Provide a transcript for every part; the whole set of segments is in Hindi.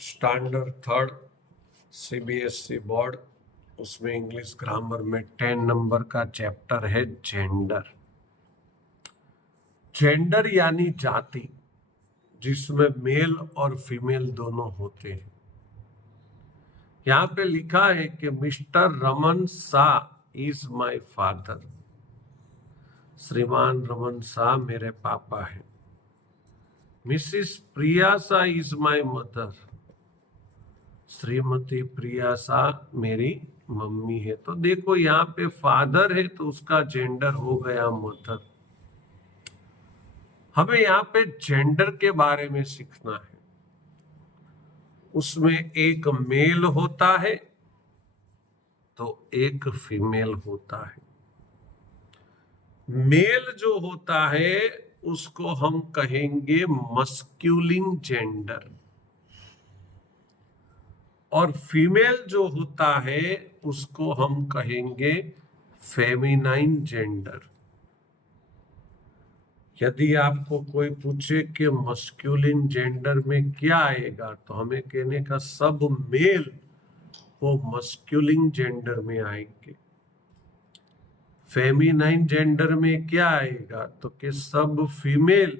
स्टैंडर्ड थर्ड सीबीएसई बोर्ड, उसमें इंग्लिश ग्रामर में 10 नंबर का चैप्टर है जेंडर। जेंडर यानी जाति, जिसमें मेल और फीमेल दोनों होते हैं। यहाँ पे लिखा है कि mister Raman Shah is my father. Shriman Raman Shah मेरे पापा हैं। Missus Priya Shah is my mother. Shrimati Priya Shah मेरी मम्मी है। तो देखो यहाँ पे फादर है तो उसका जेंडर हो गया मदर। हमें यहाँ पे जेंडर के बारे में सीखना है। उसमें एक मेल होता है तो एक फीमेल होता है। मेल जो होता है उसको हम कहेंगे मस्क्यूलिन जेंडर, और फीमेल जो होता है उसको हम कहेंगे फेमिनाइन जेंडर। यदि आपको कोई पूछे कि मस्क्यूलिन जेंडर में क्या आएगा, तो हमें कहने का सब मेल वो मस्क्यूलिन जेंडर में आएंगे। फेमिनाइन जेंडर में क्या आएगा, तो कि सब फीमेल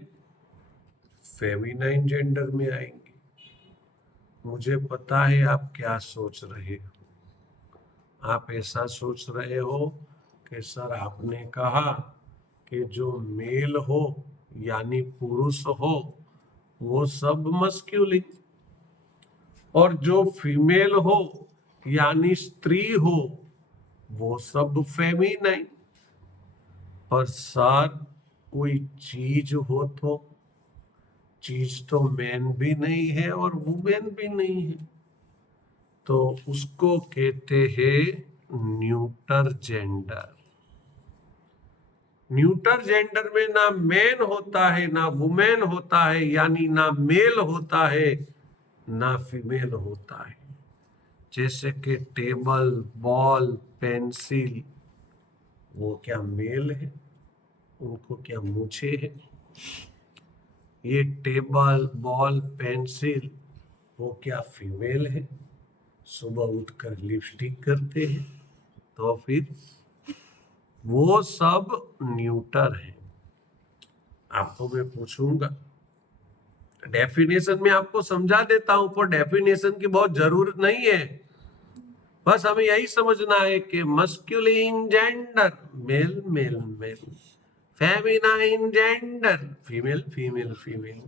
फेमिनाइन जेंडर में आएंगे। मुझे पता है आप क्या सोच रहे हो। आप ऐसा सोच रहे हो कि सर आपने कहा कि जो मेल हो यानी पुरुष हो वो सब मस्क्यूलिन, और जो फीमेल हो यानी स्त्री हो वो सब फेमिनाइन। पर सर कोई चीज हो तो चीज तो मैन भी नहीं है और वुमेन भी नहीं है, तो उसको कहते हैं न्यूटर जेंडर। न्यूटर जेंडर में ना मैन होता है ना वुमेन होता है, यानी ना मेल होता है ना फीमेल होता है। जैसे कि टेबल, बॉल, पेंसिल, वो क्या मेल है? उनको क्या मूछें है? ये टेबल, बॉल, पेंसिल, वो क्या फीमेल है? सुबह उठकर लिपस्टिक करते हैं, तो फिर वो सब न्यूटर है। आपको मैं पूछूंगा, डेफिनेशन में आपको समझा देता हूं, पर डेफिनेशन की बहुत जरूरत नहीं है। बस हमें यही समझना है कि masculine gender male male male, feminine gender female female female,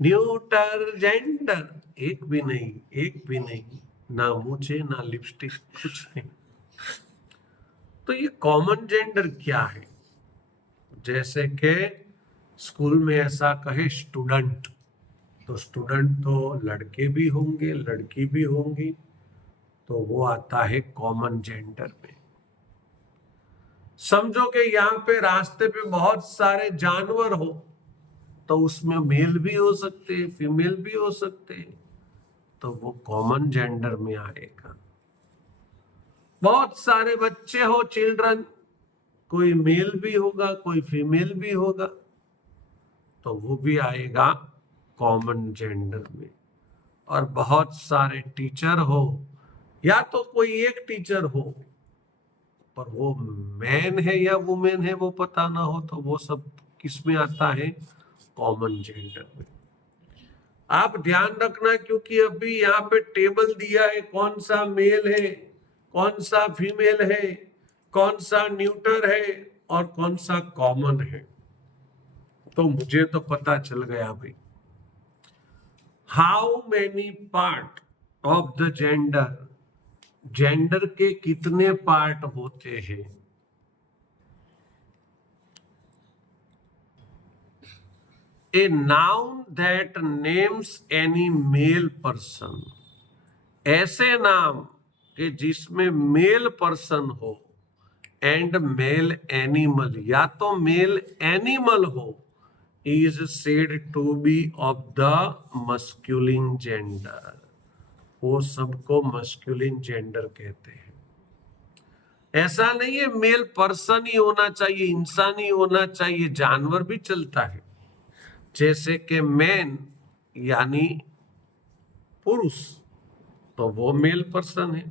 neuter gender एक भी नहीं, एक भी नहीं, ना मूछे ना लिपस्टिक, कुछ नहीं। तो ये कॉमन जेंडर क्या है? जैसे कि स्कूल में ऐसा कहे स्टूडेंट, तो स्टूडेंट तो लड़के भी होंगे लड़की भी होंगी, तो वो आता है कॉमन जेंडर में। समझो कि यहाँ पे रास्ते पे बहुत सारे जानवर हो, तो उसमें मेल भी हो सकते हैं फीमेल भी हो सकते हैं, तो वो कॉमन जेंडर में आएगा। बहुत सारे बच्चे हो, चिल्ड्रन, कोई मेल भी होगा कोई फीमेल भी होगा, तो वो भी आएगा कॉमन जेंडर में। और बहुत सारे टीचर हो, या तो कोई एक टीचर हो पर वो मैन है या वुमेन है वो पता ना हो, तो वो सब किस में आता है? कॉमन जेंडर में। आप ध्यान रखना, क्योंकि अभी यहाँ पे टेबल दिया है, कौन सा मेल है कौन सा फीमेल है, कौन सा न्यूटर है और कौन सा कॉमन है, तो मुझे तो पता चल गया भाई। How many part of the gender, gender के कितने पार्ट होते हैं? A noun that names any male person, ऐसे नाम के जिसमें मेल पर्सन हो, एंड मेल एनिमल, या तो मेल एनिमल हो, is said to be of the masculine gender, वो सबको मस्कुलिन जेंडर कहते हैं। ऐसा नहीं है मेल पर्सन ही होना चाहिए, इंसान ही होना चाहिए, जानवर भी चलता है। जैसे कि मैन यानी पुरुष, तो वो मेल पर्सन है।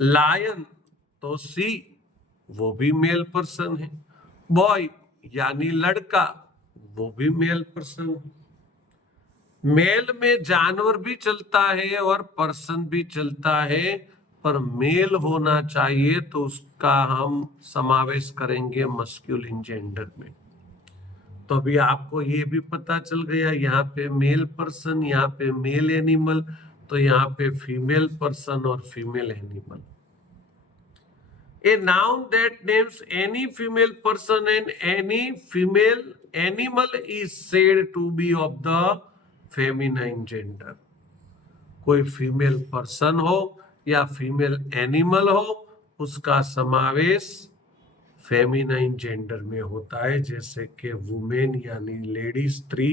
लायन तो सी, वो भी मेल पर्सन है। बॉय यानी लड़का, वो भी मेल पर्सन है। मेल में जानवर भी चलता है और पर्सन भी चलता है, पर मेल होना चाहिए तो उसका हम समावेश करेंगे मस्कुलिन जेंडर में। तो अभी आपको ये भी पता चल गया, यहाँ पे मेल पर्सन, यहाँ पे मेल एनिमल, तो यहाँ पे फीमेल पर्सन और female animal. A noun that names any female person and any female animal is said to be of the feminine gender. कोई फीमेल पर्सन हो या फीमेल एनिमल हो, उसका समावेश फेमिनाइन जेंडर में होता है, जैसे कि वुमेन यानी लेडी स्त्री,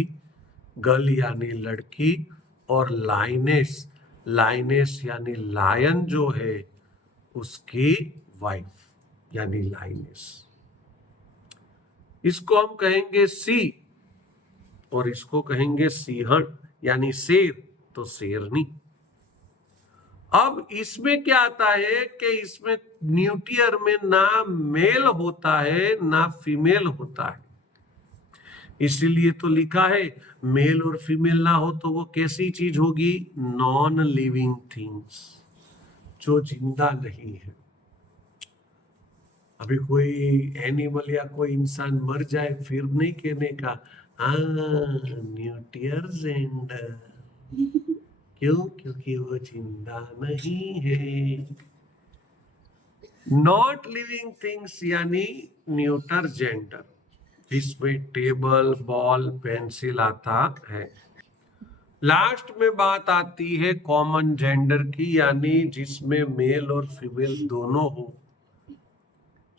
गर्ल यानी लड़की, और लाइनेस, लाइनेस यानी लायन जो है उसकी वाइफ यानी लाइनेस। इसको हम कहेंगे सी, और इसको कहेंगे सिंहण यानी शेर, तो शेरनी। अब इसमें क्या आता है कि इसमें न्यूटियर में ना मेल होता है ना फीमेल होता है, इसीलिए तो लिखा है मेल और फीमेल ना हो तो वो कैसी चीज होगी? नॉन लिविंग थिंग्स, जो जिंदा नहीं है। अभी कोई एनिमल या कोई इंसान मर जाए, फिर नहीं कहने का हाँ न्यूटियर जेंडर, क्यों? क्योंकि वो जिंदा नहीं है। नॉट लिविंग थिंग्स यानी न्यूटर जेंडर, जिसमें टेबल, बॉल, पेंसिल आता है। लास्ट में बात आती है कॉमन जेंडर की, यानी जिसमें मेल और फीमेल दोनों हो,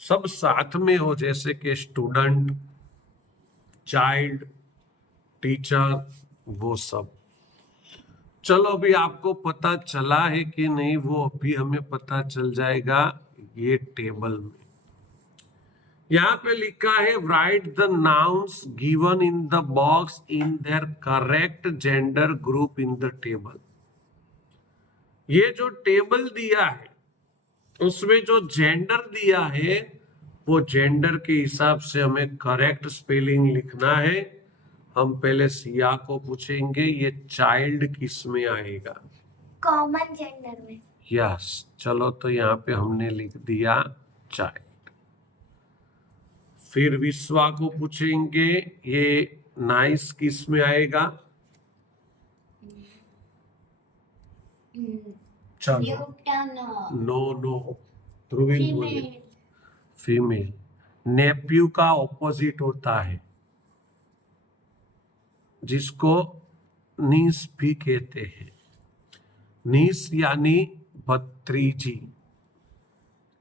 सब साथ में हो, जैसे कि स्टूडेंट, चाइल्ड, टीचर, वो सब। चलो अभी आपको पता चला है कि नहीं, वो अभी हमें पता चल जाएगा ये टेबल में। यहाँ पे लिखा है right the nouns given in the box in their correct gender group in the table. ये जो टेबल दिया है उसमें जो जेंडर दिया है, वो जेंडर के हिसाब से हमें करेक्ट स्पेलिंग लिखना है। हम पहले सिया को पूछेंगे ये चाइल्ड किस में आएगा? कॉमन जेंडर में। यस, चलो तो यहाँ पे हमने लिख दिया चाइल्ड। फिर विश्वा को पूछेंगे ये नाइस किस में आएगा? चलो नो नो, ध्रुवीन बोले फीमेल। नेप्यू का ऑपोजिट होता है, जिसको नीस भी कहते हैं। नीस यानी भत्रीजी।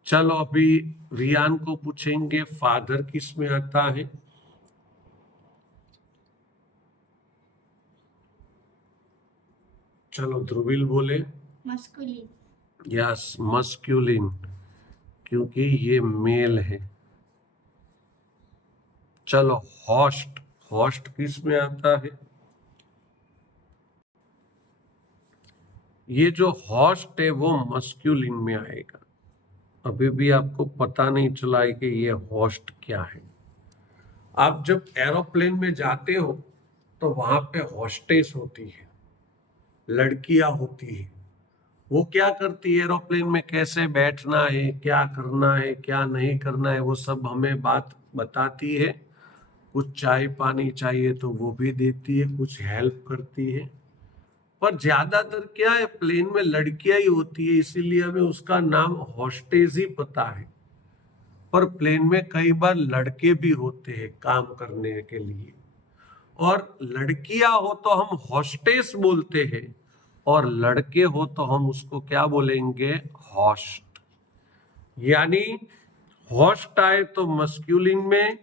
चलो अभी रियान को पूछेंगे फादर किस में आता है? चलो ध्रुवील बोले मस्कुलिन। यस, मस्क्यूलिन, क्योंकि ये मेल है। चलो होस्ट, होस्ट किस में आता है? ये जो होस्ट है वो मस्क्यूलिन में आएगा। अभी भी आपको पता नहीं चला है कि ये होस्ट क्या है। आप जब एरोप्लेन में जाते हो तो वहां पे होस्टेस होती है, लड़कियां होती है। वो क्या करती है, एरोप्लेन में कैसे बैठना है, क्या करना है, क्या नहीं करना है, वो सब हमें बात बताती है। कुछ चाय पानी चाहिए तो वो भी देती है, कुछ हेल्प करती है। पर ज्यादातर क्या है, प्लेन में लड़कियां ही होती है, इसीलिए हमें उसका नाम हॉस्टेस ही पता है। पर प्लेन में कई बार लड़के भी होते हैं काम करने के लिए, और लड़कियां हो तो हम हॉस्टेस बोलते हैं, और लड़के हो तो हम उसको क्या बोलेंगे? हॉस्ट। यानी होस्ट आए तो मस्क्यूलिन में,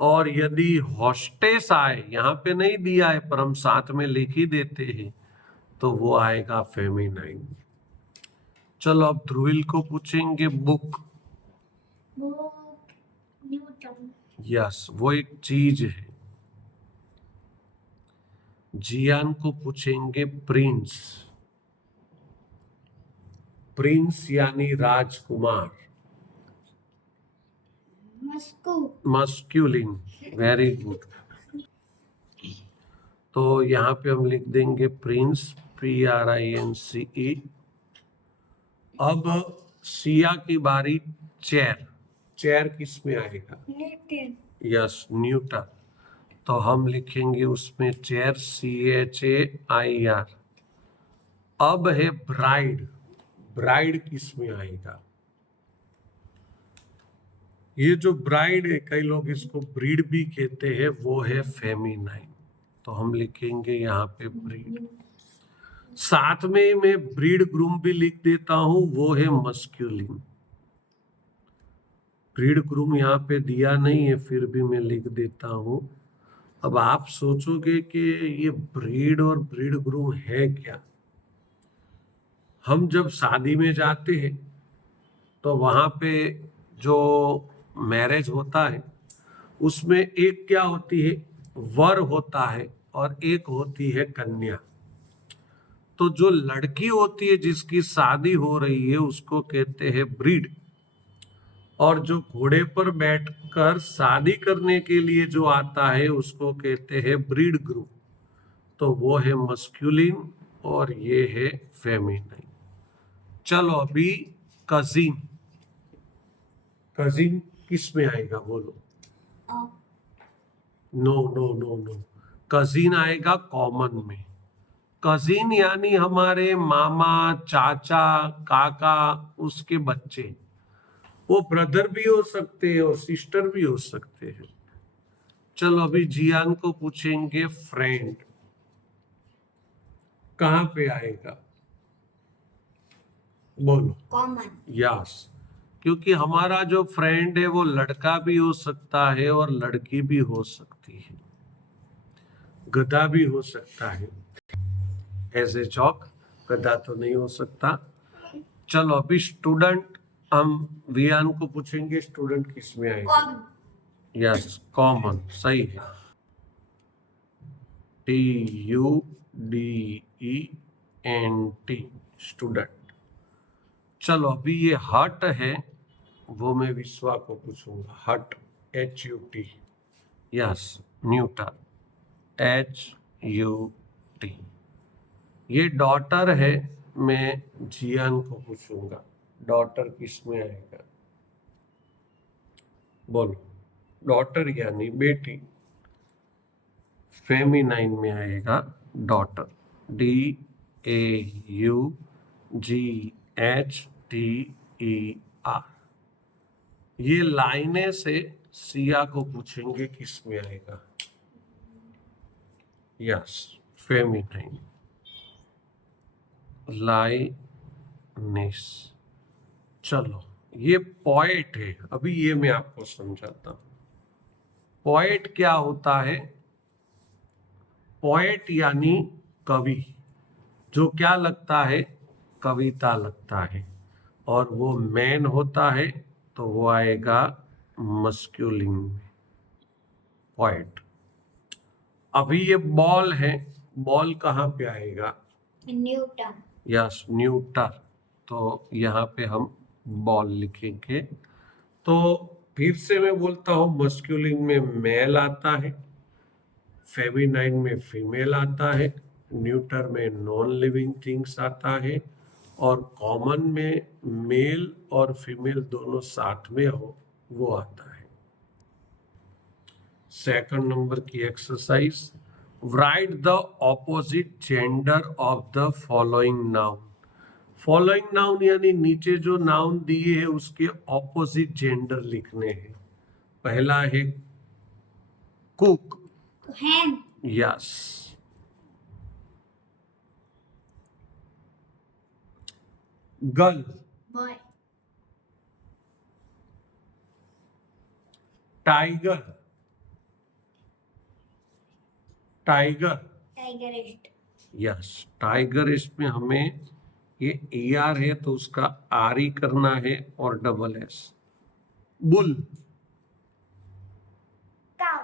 और यदि हॉस्टेस आए, यहाँ पे नहीं दिया है पर हम साथ में लिख ही देते हैं, तो वो आएगा फेमिनाइन। चलो अब ध्रुविल को पूछेंगे बुक। न्यूटन। यस, वो एक चीज है। जियान को पूछेंगे प्रिंस। प्रिंस यानी राजकुमार, मस्कू, मस्क्यूलिन, वेरी गुड। तो यहाँ पे हम लिख देंगे प्रिंस, PRINCE। अब सिया की बारी, चेयर। चेयर किस में आएगा? Newton, yes, Newton. तो हम लिखेंगे उसमें चेयर, CHAIR। अब है ब्राइड। ब्राइड किस में आएगा? ये जो ब्राइड है, कई लोग इसको ब्रीड भी कहते हैं, वो है फेमिनाइन। तो हम लिखेंगे यहाँ पे ब्रीड। साथ में मैं ब्रीड ग्रूम भी लिख देता हूं, वो है मस्क्यूलिन। ब्रीड ग्रूम यहाँ पे दिया नहीं है, फिर भी मैं लिख देता हूं। अब आप सोचोगे कि ये ब्रीड और ब्रीड ग्रूम है क्या? हम जब शादी में जाते हैं तो वहां पे जो मैरिज होता है उसमें एक क्या होती है, वर होता है, और एक होती है कन्या। तो जो लड़की होती है जिसकी शादी हो रही है उसको कहते हैं ब्रीड, और जो घोड़े पर बैठकर शादी करने के लिए जो आता है उसको कहते हैं ब्रीड ग्रूम। तो वो है मस्क्यूलिन और ये है फेमिनाइन। चलो अभी कजिन। कजिन किस में आएगा बोलो? No no no no, cousin आएगा कॉमन में। कजिन यानी हमारे मामा, चाचा, काका, उसके बच्चे। वो ब्रदर भी हो सकते हैं और सिस्टर भी हो सकते हैं। चलो अभी जियान को पूछेंगे फ्रेंड, कहां पे आएगा बोलो? कॉमन, यस, क्योंकि हमारा जो फ्रेंड है वो लड़का भी हो सकता है और लड़की भी हो सकती है, गधा भी हो सकता है। एज ए चौक, गधा तो नहीं हो सकता। चलो अभी स्टूडेंट, हम वियान को पूछेंगे स्टूडेंट किस में आएगा? कॉमन, यस, कॉमन, सही है। TUDENT, student. चलो अभी ये हट है, वो मैं विश्वा को पूछूंगा। हट, HUT। Yes, Newton, HUT। ये डॉटर है, मैं जियान को पूछूंगा डॉटर किस में आएगा बोलो? डॉटर यानी बेटी, फेमिनाइन में आएगा डॉटर, DAUGHTER। ये लाइने से सिया को पूछेंगे किस में आएगा? Yes, feminine, lioness. चलो ये पोएट है, अभी ये मैं आपको समझाता हूं। पोएट क्या होता है? पोएट यानी कवि, जो क्या लगता है, कविता लगता है, और वो मैन होता है, तो वो आएगा मस्क्यूलिन में, पोएट। अभी ये बॉल है, बॉल कहाँ पे आएगा? Newton, yes, neuter. तो यहाँ पे हम बॉल लिखेंगे। तो फिर से मैं बोलता हूँ, मस्क्यूलिन में मेल आता है, फेमिनाइन में फीमेल आता है, न्यूटर में नॉन लिविंग थिंग्स आता है, और कॉमन में मेल और फीमेल दोनों साथ में हो वो आता है। सेकंड नंबर की exercise, right the opposite gender of the following noun. Following noun यानी नीचे जो नाउन दिए हैं उसके ऑपोजिट जेंडर लिखने हैं। पहला है cook, hen, yes. Girl, boy, tiger, tiger, tigress, yes. Tiger, इसमें हमें ये ER है तो उसका RE करना है और double S। Bull, cow,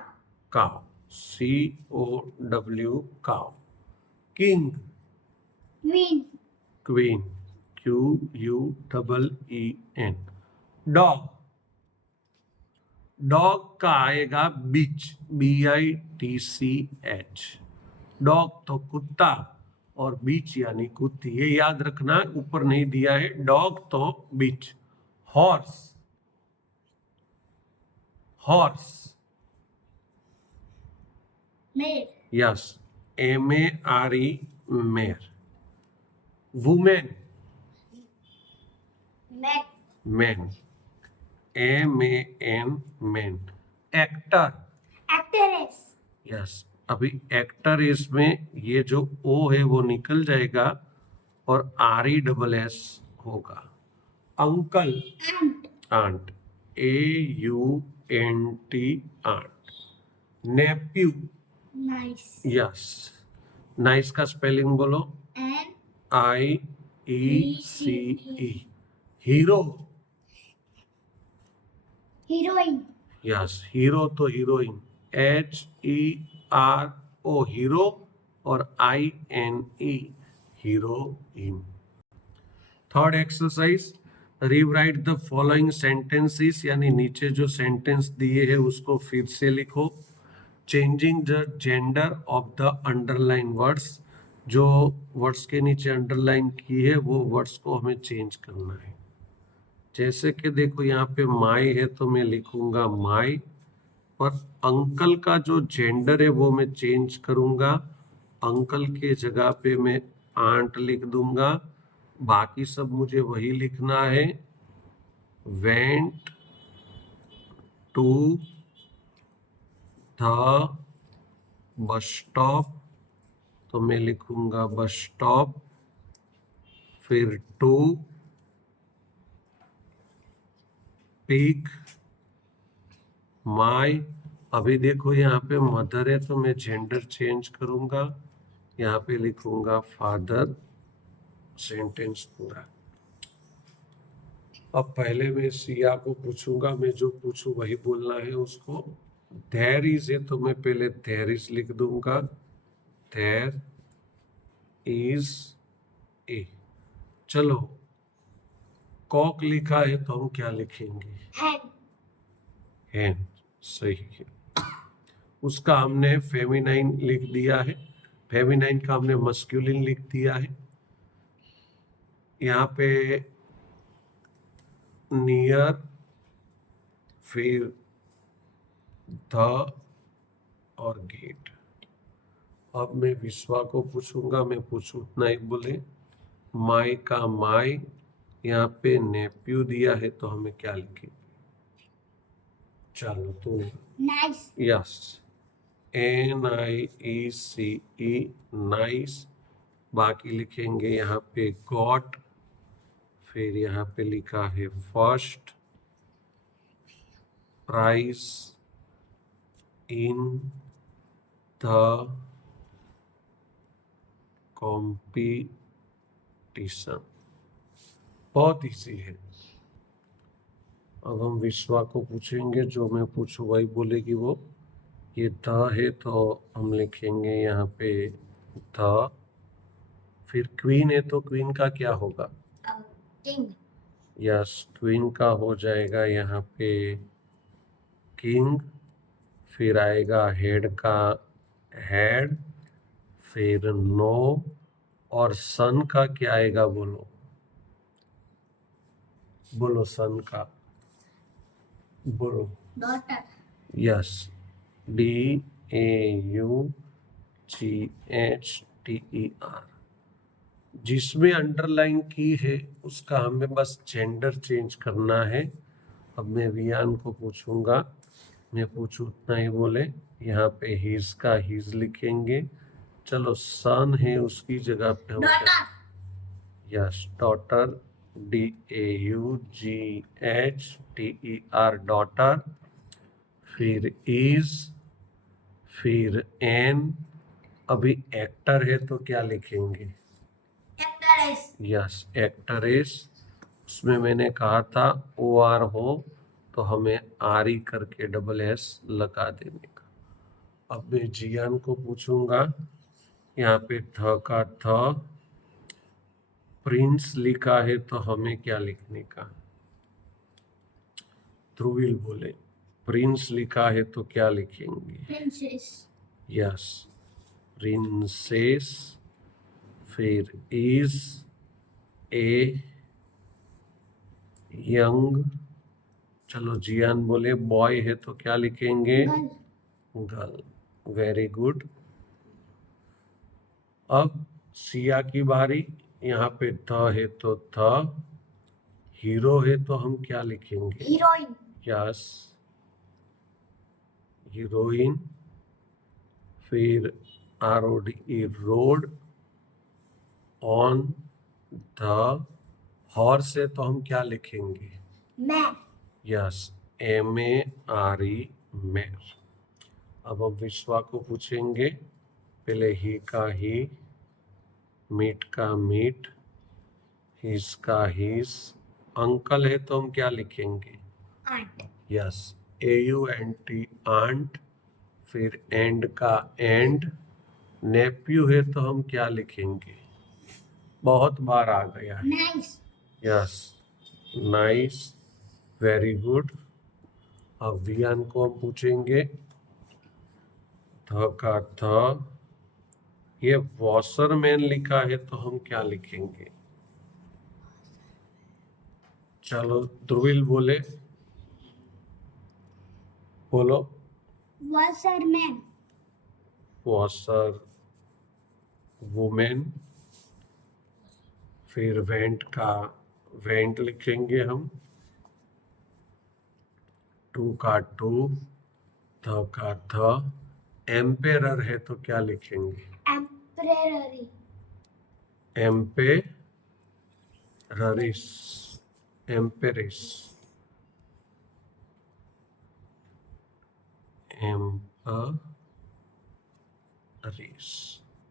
cow, COW, cow. King, queen, queen, QUEEN, dog. Dog का आएगा बीच, BITCH। डॉग तो कुत्ता और बीच यानी कुत्ती, ये याद रखना, ऊपर नहीं दिया है। डॉग तो bitch. Horse, horse, Mare. Yes, MARE, mare. Woman, Man. Man, MAN, man. Actor, Actress. Yes, अभी एक्टर इसमें ये जो ओ है वो निकल जाएगा और RESS होगा। Uncle, Aunt. Aunt, AUNT, aunt. Nephew, Nice. Yes, niece का स्पेलिंग बोलो, And IECE। Hero, heroine. Yes, hero तो हीरोइन, HERO, हीरो, और INE, heroine. Third exercise, rewrite the following sentences, यानी नीचे जो सेंटेंस दिए हैं उसको फिर से लिखो। Changing the gender of the underline words, जो वर्ड्स के नीचे अंडरलाइन की है वो वर्ड्स को हमें चेंज करना है। जैसे कि देखो यहाँ पे माई है तो मैं लिखूंगा माई, और अंकल का जो जेंडर है वो मैं चेंज करूंगा। अंकल के जगह पे मैं आंट लिख दूंगा। बाकी सब मुझे वही लिखना है। Went to the bus stop, तो मैं लिखूंगा बस स्टॉप, फिर टू पिक माई। अभी देखो यहाँ पे मदर है तो मैं जेंडर चेंज करूंगा, यहाँ पे लिखूंगा फादर, सेंटेंस पूरा। अब पहले मैं सिया को पूछूंगा, मैं जो पूछूं वही बोलना है उसको। देयर इज है तो मैं पहले देयर इज लिख दूंगा, देयर इज ए। चलो, कॉक लिखा है तो हम क्या लिखेंगे? Hen. हैन, सही है। उसका हमने फेमिनाइन लिख दिया है, फेमिनाइन का हमने मस्कुलिन लिख दिया है। यहाँ पे नियर, फिर द और गेट। अब मैं विश्वा को पूछूंगा, मैं पूछू उतना ही बोले। माई का माई, यहाँ पे नेप्यू दिया है तो हमें क्या लिखेंगे? चलो तो Nice. Yes, NIECE, nice. बाकी लिखेंगे यहाँ पे गॉट, फिर यहाँ पे लिखा है first prize in the competition. बहुत इजी है। अब हम विश्वा को पूछेंगे, जो मैं पूछू वही बोलेगी वो। ये द है तो हम लिखेंगे यहाँ पे द। फिर क्वीन है तो क्वीन का क्या होगा? King. यस, क्वीन का हो जाएगा यहाँ पे किंग। फिर आएगा हेड का हेड, फिर नो, और सन का क्या आएगा? बोलो बोलो, सन का बोलो। Daughter. Yes, DAUGHTER। जिसमें अंडरलाइन की है उसका हमें बस जेंडर चेंज करना है। अब मैं वियान को पूछूंगा, मैं पूछू उतना ही बोले। यहाँ पे हीज का हीज लिखेंगे। चलो, सन है उसकी जगह पे हम Daughter. Yes, daughter, DAUGHTER, daughter. फिर इज, फिर एन। अभी एक्टर है तो क्या लिखेंगे? Actress. Yes, actress. उसमें मैंने कहा था OR हो तो हमें RE करके SS लगा देने का। अब मैं जियान को पूछूंगा, यहाँ पे थ का थ, प्रिंस लिखा है तो हमें क्या लिखने का? ध्रुवील बोले प्रिंस लिखा है तो क्या लिखेंगे? Princess. यस, प्रिंसेस, फिर इज ए यंग, चलो जियान बोले बॉय है तो क्या लिखेंगे? Girl. Girl, very good. अब सिया की बारी, यहाँ पे थ है तो थ, हीरो है तो हम क्या लिखेंगे? Heroine. यस, हीरोइन, फिर ROD road, on, the, horse है तो हम क्या लिखेंगे? Man. Yes, MARE, मैर। अब हम विश्वा को पूछेंगे, पहले ही का ही, मीट का मीट, हिस का हिस, अंकल है तो हम क्या लिखेंगे? Aunt. यस, AUNT, आंट, फिर एंड का एंड, नेप्यू है तो हम क्या लिखेंगे? बहुत बार आ गया है। Nice. Yes, nice, very good. अब वियान को हम पूछेंगे, थ का थ, ये वॉशरमैन लिखा है तो हम क्या लिखेंगे? चलो ध्रुविल बोले, बोलो। Washerman. वॉशर वुमेन, फिर वेंट का वेंट लिखेंगे हम, टू का टू, थ का थ, एम्पेरर है तो क्या लिखेंगे? Emperor. एम्पेररिस, एम्पेरिस, एम्परिस,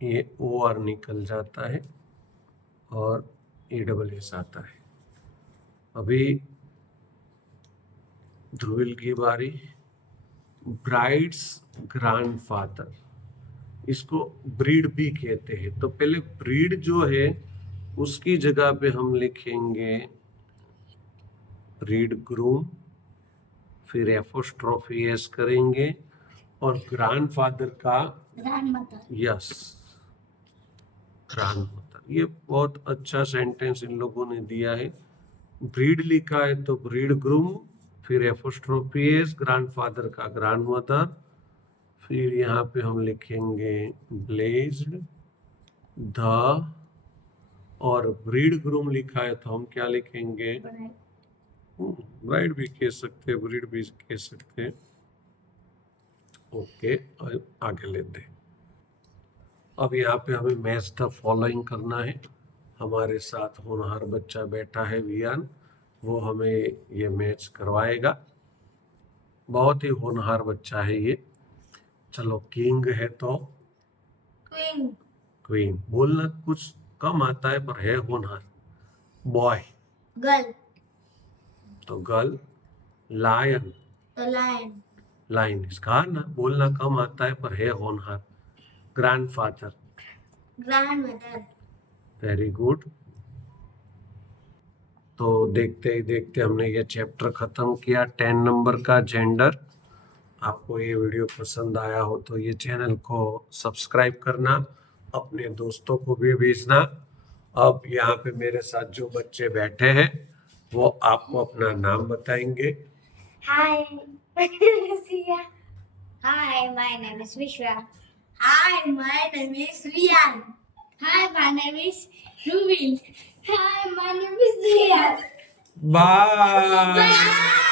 ये OR निकल जाता है और ESS आता है। अभी ध्रुविल की बारी, ब्राइड्स ग्रैंडफादर, इसको ब्रीड भी कहते हैं, तो पहले ब्रीड जो है उसकी जगह पे हम लिखेंगे ब्रीड ग्रूम, फिर एपोस्ट्रोफी एस करेंगे और ग्रैंडफादर का Grandmother. Yes, grandmother. ये बहुत अच्छा सेंटेंस इन लोगों ने दिया है। ब्रीड लिखा है तो ब्रीड ग्रूम, फिर एपोस्ट्रोफी एस, ग्रैंडफादर का ग्रैंडमदर, फिर यहाँ पे हम लिखेंगे ब्लेज्ड द, और ब्रीड ग्रूम लिखा है तो हम क्या लिखेंगे? ब्राइड भी कह सकते हैं, ब्रीड भी कह सकते हैं। ओके, आगे लेते हैं। अब यहाँ पे हमें मैच द फॉलोइंग करना है। हमारे साथ होनहार बच्चा बैठा है वियान, वो हमें ये मैच करवाएगा। बहुत ही होनहार बच्चा है ये। चलो, किंग है तो Queen. क्वीन, बोलना कुछ कम आता है पर है होनहार। Boy Girl. तो girl, lion, The lion. Line, इसका ना बोलना कम आता है पर है होनहार। Grandfather, Grandmother. Very good. तो देखते ही देखते हमने ये चैप्टर खत्म किया, 10 नंबर का जेंडर। आपको ये वीडियो पसंद आया हो तो ये चैनल को सब्सक्राइब करना, अपने दोस्तों को भी भेजना। अब यहाँ पे मेरे साथ जो बच्चे बैठे हैं वो आपको अपना नाम बताएंगे। Hi. My name is Sia. Hi, my name is Vishwa. Hi, my name is Rian. Hi, my name is Rubin. Hi, my name is Jian. Bye.